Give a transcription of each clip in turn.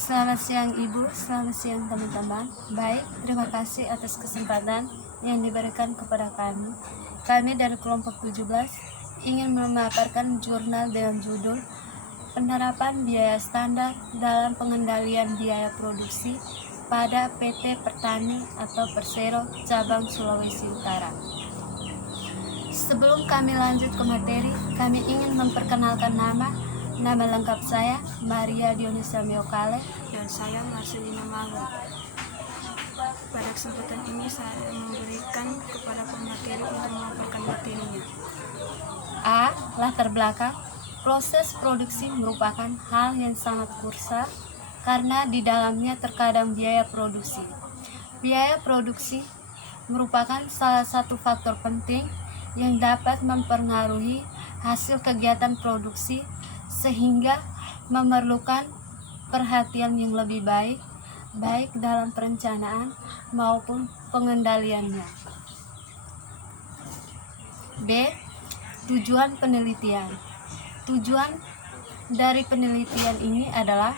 Selamat siang Ibu, selamat siang teman-teman. Baik, terima kasih atas kesempatan yang diberikan kepada kami. Kami dari kelompok 17 ingin memaparkan jurnal dengan judul Penerapan Biaya Standar dalam Pengendalian Biaya Produksi pada PT Pertani atau Persero Cabang Sulawesi Utara. Sebelum kami lanjut ke materi, kami ingin memperkenalkan Nama lengkap saya Maria Dionisia Miokale. Dan saya Marcelina Mago. Pada kesempatan ini saya memberikan kepada pemateri untuk memaparkan materinya. A. Latar belakang. Proses produksi merupakan hal yang sangat kursa karena di dalamnya terkadang biaya produksi. Biaya produksi merupakan salah satu faktor penting yang dapat mempengaruhi hasil kegiatan produksi sehingga memerlukan perhatian yang lebih baik dalam perencanaan maupun pengendaliannya. B. Tujuan penelitian. Tujuan dari penelitian ini adalah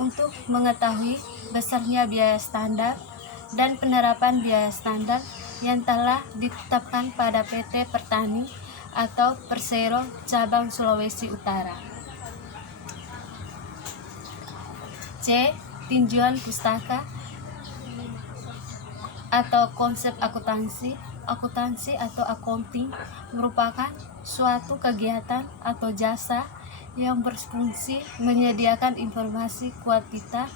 untuk mengetahui besarnya biaya standar dan penerapan biaya standar yang telah ditetapkan pada PT Pertani atau Persero Cabang Sulawesi Utara. C. Tinjauan pustaka atau konsep akuntansi. Akuntansi atau accounting merupakan suatu kegiatan atau jasa yang berfungsi menyediakan informasi kuantitatif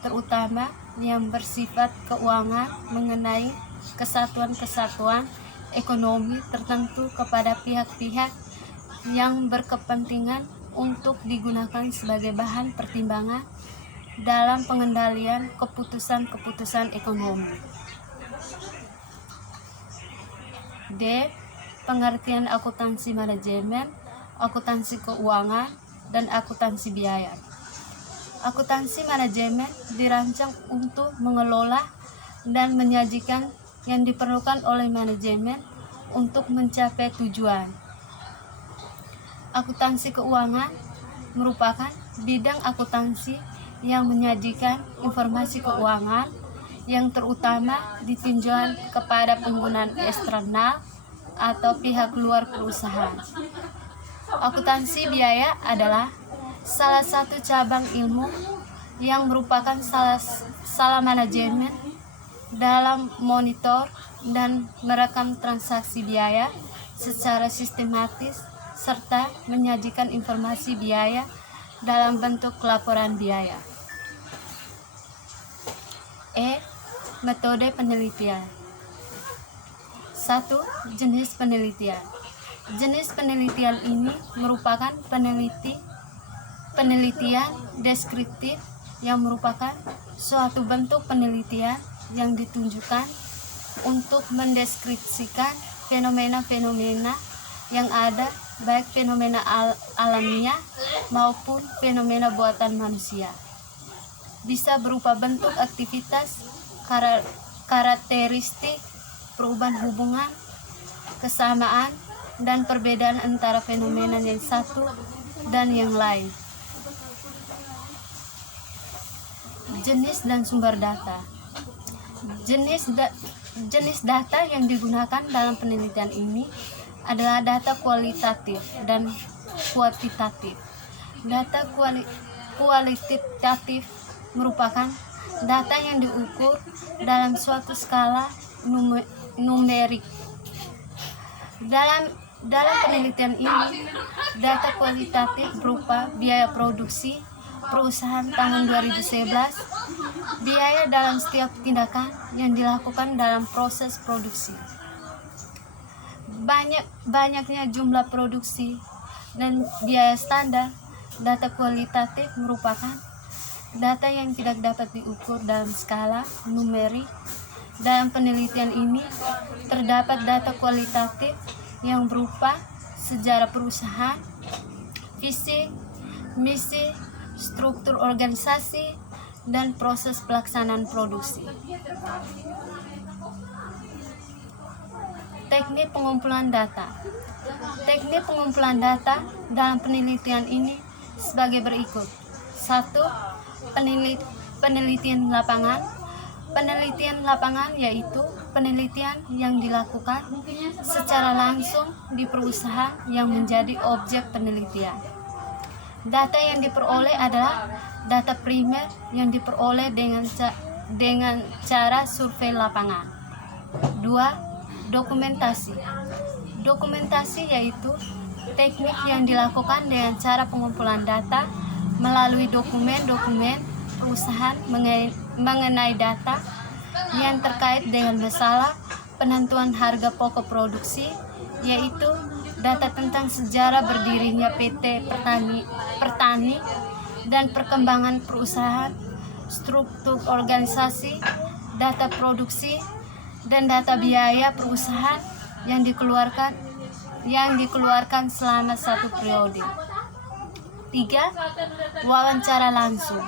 terutama yang bersifat keuangan mengenai kesatuan-kesatuan ekonomi tertentu kepada pihak-pihak yang berkepentingan untuk digunakan sebagai bahan pertimbangan dalam pengendalian keputusan-keputusan ekonomi. D. Pengertian akuntansi manajemen, akuntansi keuangan, dan akuntansi biaya. Akuntansi manajemen dirancang untuk mengelola dan menyajikan yang diperlukan oleh manajemen untuk mencapai tujuan. Akuntansi keuangan merupakan bidang akuntansi yang menyajikan informasi keuangan yang terutama ditinjauan kepada penggunaan eksternal atau pihak luar perusahaan. Akuntansi biaya adalah salah satu cabang ilmu yang merupakan salah manajemen dalam monitor dan merekam transaksi biaya secara sistematis serta menyajikan informasi biaya dalam bentuk laporan biaya. E. Metode penelitian. 1. Jenis penelitian. Jenis penelitian ini merupakan penelitian deskriptif yang merupakan suatu bentuk penelitian yang ditunjukkan untuk mendeskripsikan fenomena-fenomena yang ada, baik fenomena alamiah maupun fenomena buatan manusia. Bisa berupa bentuk aktivitas, karakteristik, perubahan hubungan, kesamaan, dan perbedaan antara fenomena yang satu dan yang lain. Jenis dan sumber data. Jenis data yang digunakan dalam penelitian ini adalah data kualitatif dan kuantitatif. Data kualitatif merupakan data yang diukur dalam suatu skala numerik. Dalam penelitian ini, data kualitatif berupa biaya produksi perusahaan tahun 2011, biaya dalam setiap tindakan yang dilakukan dalam proses produksi, banyaknya jumlah produksi, dan biaya standar. Data kualitatif merupakan data yang tidak dapat diukur dalam skala numerik. Dalam penelitian ini terdapat data kualitatif yang berupa sejarah perusahaan, visi, misi, struktur organisasi, dan proses pelaksanaan produksi. Teknik pengumpulan data. Teknik pengumpulan data dalam penelitian ini sebagai berikut. 1. penelitian lapangan. Penelitian lapangan yaitu penelitian yang dilakukan secara langsung di perusahaan yang menjadi objek penelitian. Data yang diperoleh adalah data primer yang diperoleh dengan cara survei lapangan. 2. Dokumentasi. Dokumentasi yaitu teknik yang dilakukan dengan cara pengumpulan data melalui dokumen-dokumen perusahaan mengenai data yang terkait dengan masalah penentuan harga pokok produksi, yaitu data tentang sejarah berdirinya PT Pertani dan perkembangan perusahaan, struktur organisasi, data produksi, dan data biaya perusahaan yang dikeluarkan selama satu periode. 3. Wawancara langsung.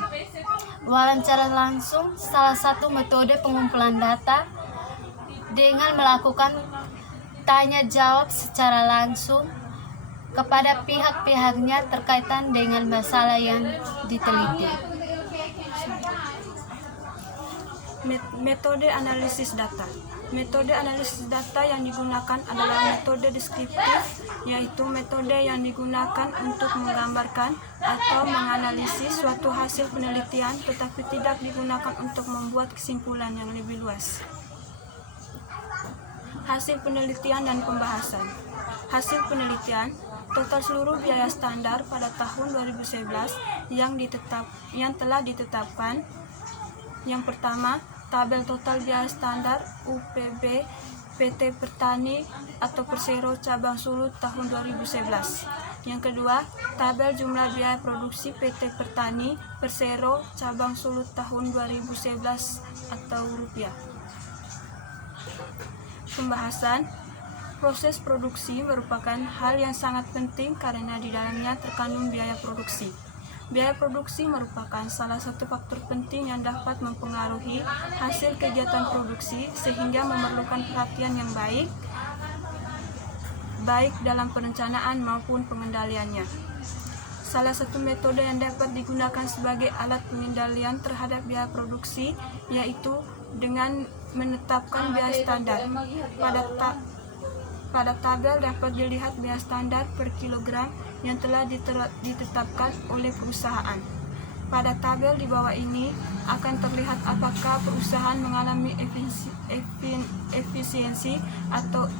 Wawancara langsung salah satu metode pengumpulan data dengan melakukan tanya jawab secara langsung kepada pihak-pihaknya terkaitan dengan masalah yang diteliti. Metode analisis data. Metode analisis data yang digunakan adalah metode deskriptif, yaitu metode yang digunakan untuk menggambarkan atau menganalisis suatu hasil penelitian tetapi tidak digunakan untuk membuat kesimpulan yang lebih luas. Hasil penelitian dan pembahasan. Hasil penelitian, total seluruh biaya standar pada tahun 2011 yang telah ditetapkan. Yang pertama, tabel total biaya standar UPB PT Pertani atau Persero Cabang Sulut tahun 2011. Yang kedua, tabel jumlah biaya produksi PT Pertani Persero Cabang Sulut tahun 2011 atau rupiah. Pembahasan. Proses produksi merupakan hal yang sangat penting karena di dalamnya terkandung biaya produksi. Biaya produksi merupakan salah satu faktor penting yang dapat mempengaruhi hasil kegiatan produksi sehingga memerlukan perhatian yang baik dalam perencanaan maupun pengendaliannya. Salah satu metode yang dapat digunakan sebagai alat pengendalian terhadap biaya produksi yaitu dengan menetapkan biaya standar. Pada tabel dapat dilihat biaya standar per kilogram yang telah ditetapkan oleh perusahaan. Pada tabel di bawah ini akan terlihat apakah perusahaan mengalami efisiensi atau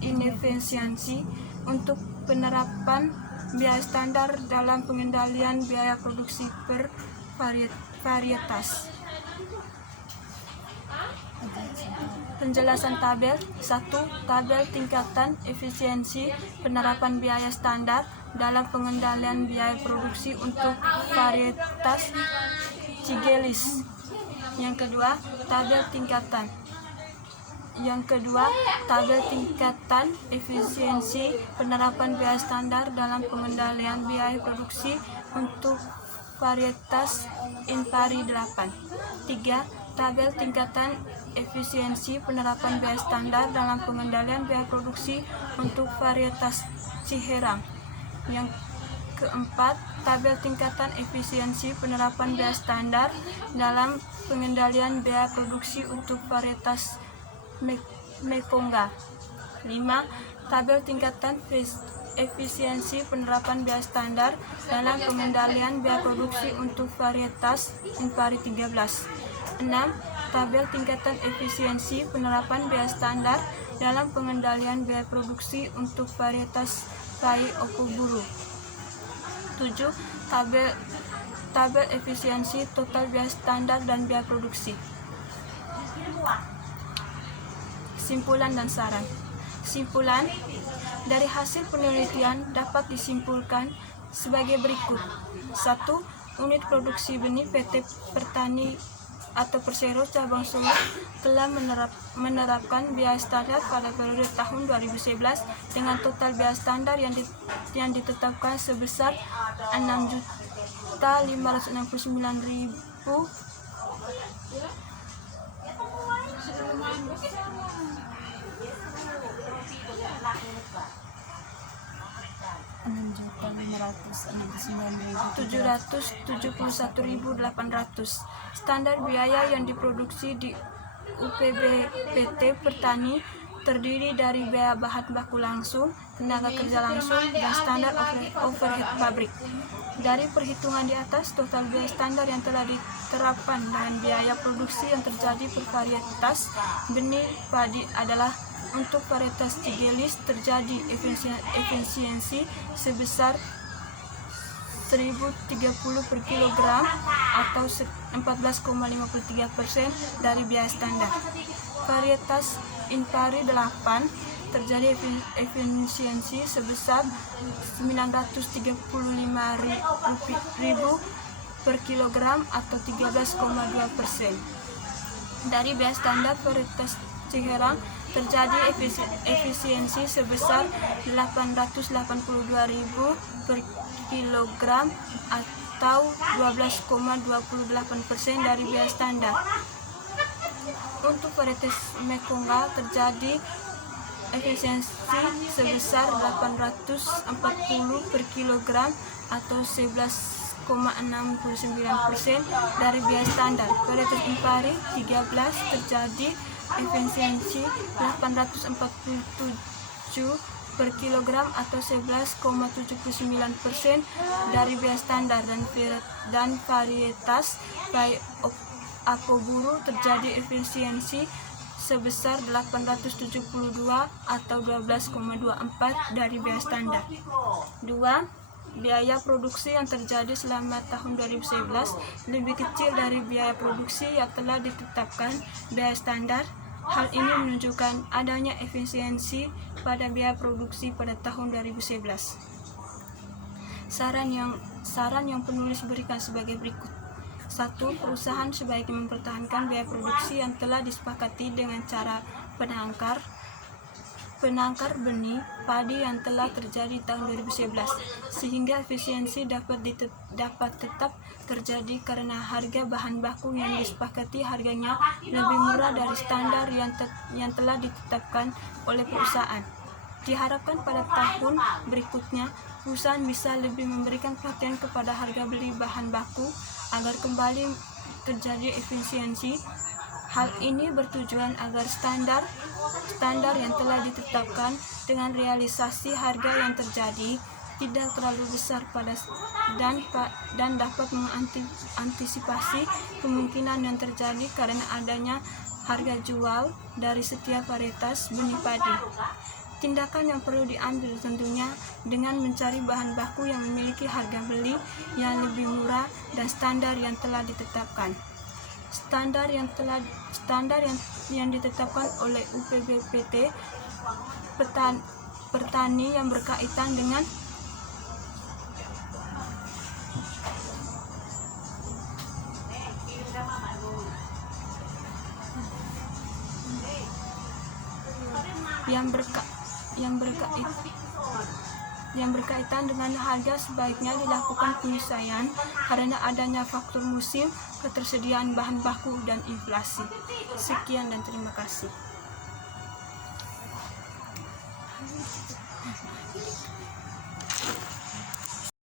inefisiensi untuk penerapan biaya standar dalam pengendalian biaya produksi per varietas. Penjelasan tabel. 1. Tabel tingkatan efisiensi penerapan biaya standar dalam pengendalian biaya produksi untuk varietas Cigelis. Yang kedua, tabel tingkatan efisiensi penerapan biaya standar dalam pengendalian biaya produksi untuk varietas Impari 8. 3. Tabel tingkatan efisiensi penerapan biaya standar dalam pengendalian biaya produksi untuk varietas Ciherang. Yang keempat, tabel tingkatan efisiensi penerapan biaya standar dalam pengendalian biaya produksi untuk varietas Mekongga. 5. Tabel tingkatan efisiensi penerapan biaya standar dalam pengendalian biaya produksi untuk varietas Impari 13. 6. Tabel tingkatan efisiensi penerapan biaya standar dalam pengendalian biaya produksi untuk varietas Pai Okoburu. 7. Tabel efisiensi total biaya standar dan biaya produksi. Kesimpulan dan saran. Kesimpulan dari hasil penelitian dapat disimpulkan sebagai berikut. 1. Unit produksi benih PT Pertani atau Persero Cabang Sulut telah menerapkan biaya standar pada periode tahun 2011 dengan total biaya standar yang ditetapkan sebesar 6.569.000 Nah, 6.569.771.800. Standar biaya yang diproduksi di UPBPT Pertani terdiri dari biaya bahan baku langsung, tenaga kerja langsung, dan standar overhead pabrik. Dari perhitungan di atas, total biaya standar yang telah diterapkan dengan biaya produksi yang terjadi per varietas benih padi adalah: untuk varietas Tigelis terjadi efisiensi sebesar 1030 per kilogram atau 14,53% dari biaya standar. Varietas Impari 8 terjadi efisiensi sebesar 935.000 per kilogram atau 13,2%. Dari biaya standar varietas Ciherang terjadi efisiensi sebesar 882.000 per kilogram atau 12,28% dari biaya standar. Untuk varietas Mekongga terjadi efisiensi sebesar 840 per kilogram atau 11,69% dari biaya standar. Varietas Impari 13 terjadi efisiensi 847 per kilogram atau 11,79% dari biaya standar, dan varietas Akoburu terjadi efisiensi sebesar 872 atau 12,24% dari biaya standar. 2. Biaya produksi yang terjadi selama tahun 2011 lebih kecil dari biaya produksi yang telah ditetapkan biaya standar. Hal ini menunjukkan adanya efisiensi pada biaya produksi pada tahun 2011. Saran yang penulis berikan sebagai berikut. 1. Perusahaan sebaiknya mempertahankan biaya produksi yang telah disepakati dengan cara penangkar benih padi yang telah terjadi tahun 2011, sehingga efisiensi dapat tetap terjadi karena harga bahan baku yang disepakati harganya lebih murah dari standar yang telah ditetapkan oleh perusahaan. Diharapkan pada tahun berikutnya perusahaan bisa lebih memberikan perhatian kepada harga beli bahan baku agar kembali terjadi efisiensi. Hal ini bertujuan agar standar yang telah ditetapkan dengan realisasi harga yang terjadi tidak terlalu besar dan dapat mengantisipasi kemungkinan yang terjadi karena adanya harga jual dari setiap varietas benih padi. Tindakan yang perlu diambil tentunya dengan mencari bahan baku yang memiliki harga beli yang lebih murah dan standar yang telah ditetapkan. Standar yang ditetapkan oleh UPBPT Pertani yang berkaitan dengan yang berkaitan dengan harga sebaiknya dilakukan penyesuaian karena adanya faktor musim, ketersediaan bahan baku, dan inflasi. Sekian dan terima kasih.